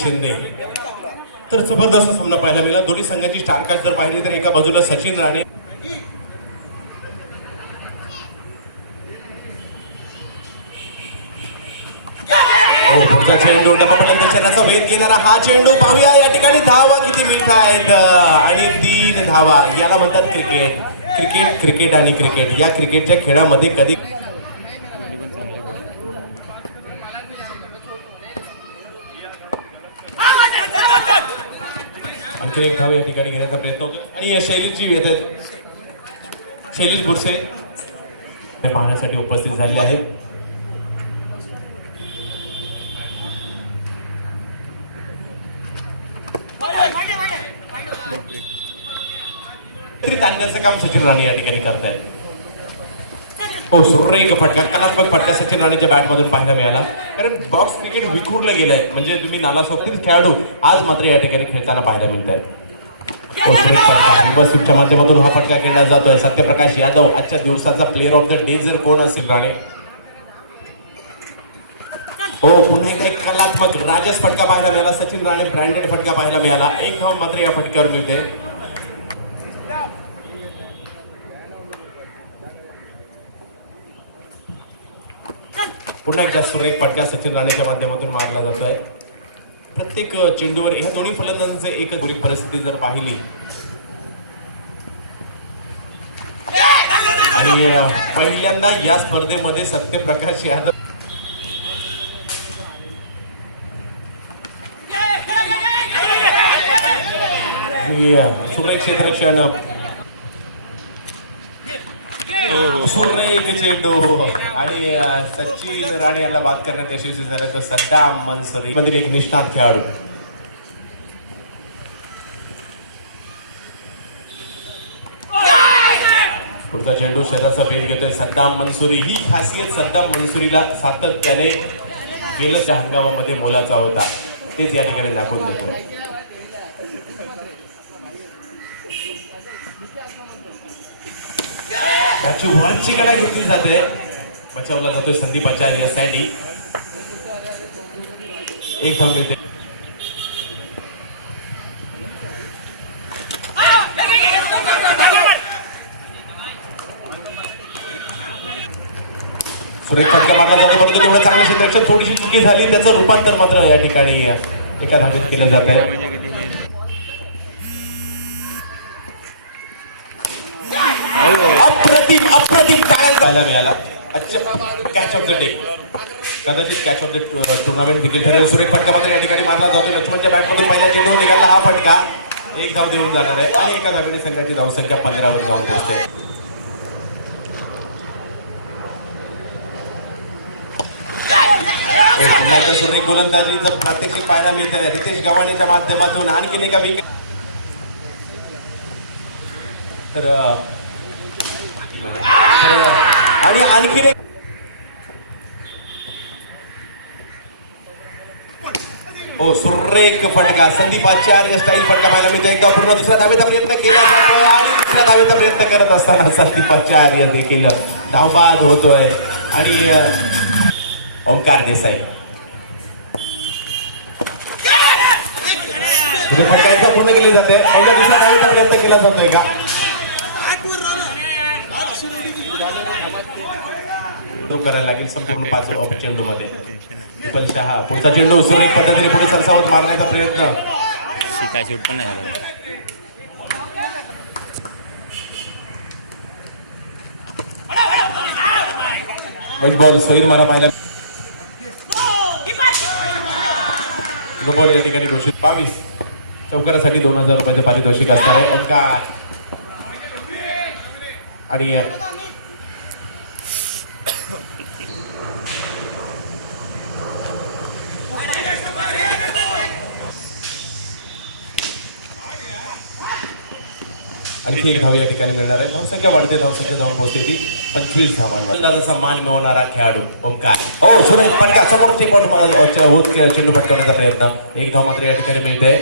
शिंदे. तर जबरदस्त सामना पाहायला मिळाला. दोन्ही संघाची स्टारकास्ट जर पाहिली तर एका बाजूला सचिन राणे, पुढचा चेंडू डबापर्यंत चेंडूचा भेद घेणारा हा चेंडू पाहूया. या ठिकाणी धावा किती मिळत आहेत आणि 3 धावा. याला म्हणतात क्रिकेट. क्रिकेट क्रिकेट आणि क्रिकेट. या क्रिकेटच्या खेळामध्ये कधी आणखी एक धाव या ठिकाणी घेण्याचा प्रयत्न होतो आणि शैलीजी येत आहेत. शैलीश बुरसे पाहण्यासाठी उपस्थित झालेले आहेत. आणण्याचं काम सचिन राणे या ठिकाणी करतायत. हो, सुरेख फटका, कलात्मक फटका सचिन राणेच्या बॅटमधून पाहायला मिळाला. कारण बॉक्स क्रिकेट विखुरलं गेलंय. म्हणजे तुम्ही नालासोक्तीत खेळाडू आज मात्र या ठिकाणी खेळताना पाहायला मिळत आहेत. सुरेख फटका रिव्हर्सच्या माध्यमातून हा फटका खेळला जातोय. सत्यप्रकाश यादव आजच्या दिवसाचा प्लेअर ऑफ द डे जर कोण असेल राणे. हो, पुन्हा एकदा एक कलात्मक राजस फटका पाहायला मिळाला. सचिन राणे ब्रँडेड फटका पाहायला मिळाला. एक धाव मात्र या फटक्यावर मिळते. पुन्हा एकदा सुरेख फटका सचिन राणेच्या माध्यमातून मारला जातोय. प्रत्येक चेंडूवर ह्या दोन्ही फलंदाजांची एक दुरी परिस्थिती जर पाहिली आणि पहिल्यांदा या स्पर्धेमध्ये सत्यप्रकाश यादव सुरेख क्षेत्ररक्षण, सुरेख चेंडू आणि सचिन राणे यांना बाद करण्यात यशस्वी झाले. तर सद्दाम मनसुरी मधील एक निष्णात खेळाडू. पुढचा चेंडू शरीराचा भेद घेतोय सद्दाम मनसुरी. ही खासियत सद्दाम मनसुरीला सातत्याने गेल्याच्या हंगामामध्ये मोलाचा होता. तेच या ठिकाणी दाखवून देतो. त्याची वरची कडा घेतली जाते. बचावला जातोय संदीप आचार्य साठी. एक धाव मिळते. सुरेख फटका मारला जातो परंतु तेवढं चांगलं क्षेत्ररक्षण. थोडीशी चुकी झाली. त्याचं रूपांतर मात्र या ठिकाणी एका धावेत केलं जात आहे. अप्रतिम पाहायला मिळाला. कॅच ऑफ द डे, कदाचित कॅच ऑफ द टुर्नामेंट देखील ठरेल. सुरेख फटका मात्र या ठिकाणी मारला जातो. लक्ष्मणच्या बॅटमधून पहिल्या चेंडूवर निघाला हा फटका. एक धाव देऊन जाणार आहे आणि एका धावेने संघाची धावसंख्या 15 वर जाऊन पोहोचते. सुरेख गोलंदाजीचं प्रात्यक्षिक पाहायला मिळत आहे. रितेश गव्हाणेच्या माध्यमातून आणखी एका विकेट. तर आणि आणखी हो, सुरेख फटका संदीप आचार्य स्टाईल फटका पाहायला मिळतो. एकदा पूर्ण दुसऱ्या धावेचा प्रयत्न केला जातोय आणि दुसऱ्या धावेचा प्रयत्न करत असताना संदीप आचार्य देखील धावबाद होतोय आणि ओंकार देसाई फटका एकदा पूर्ण केली जाते. दुसऱ्या धावेचा प्रयत्न केला जातोय का करायला लागेल संपूर्ण 5 ओव्हर चेंडू मध्ये. विपल शहा पुढचा चेंडू सुरेख पद्धतीने पुढे सरसावत मारण्याचा प्रयत्न. वाईट बॉल सैर मला पाहिला. बॉल या ठिकाणी घोषित. 22 चौकारासाठी 2000 रुपयाचे पारितोषिक असणार आहे. ओंकार आणि आणखी एक धाव या ठिकाणी मिळणार आहे. धावसंख्या वाढते. धावसंख्या जाऊन पोहोचते ती 25 धावा. अंदाजाचा मान मिळवणारा खेळाडू ओंकार. हो, सुरेश फटका समोर चेंडू फटकवण्याचा प्रयत्न. एक धाव मात्र या ठिकाणी मिळते.